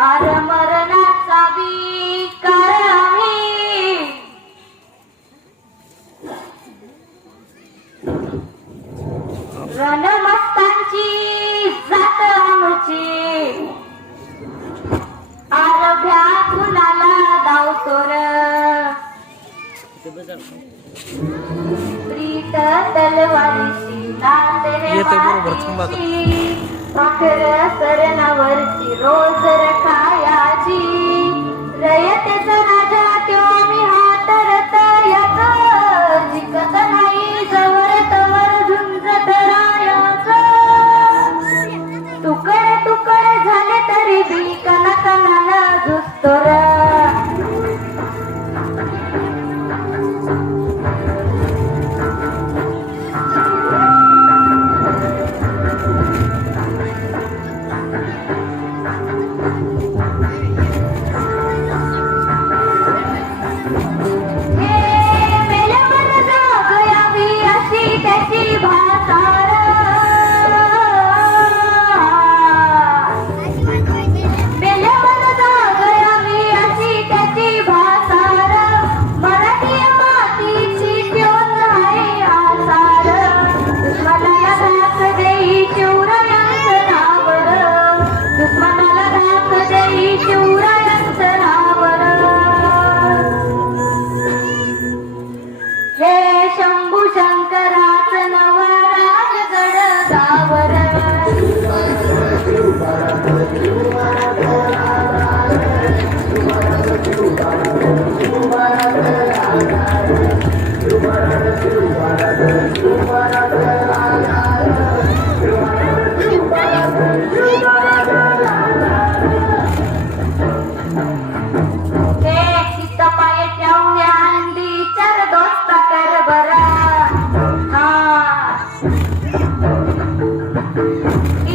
R मरणाचा विकार आरभ्या फुलाला धावतोर प्रीत तलवारीची नांदण्याची पाखर सरणावरची रो kanak-kanana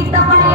kita pada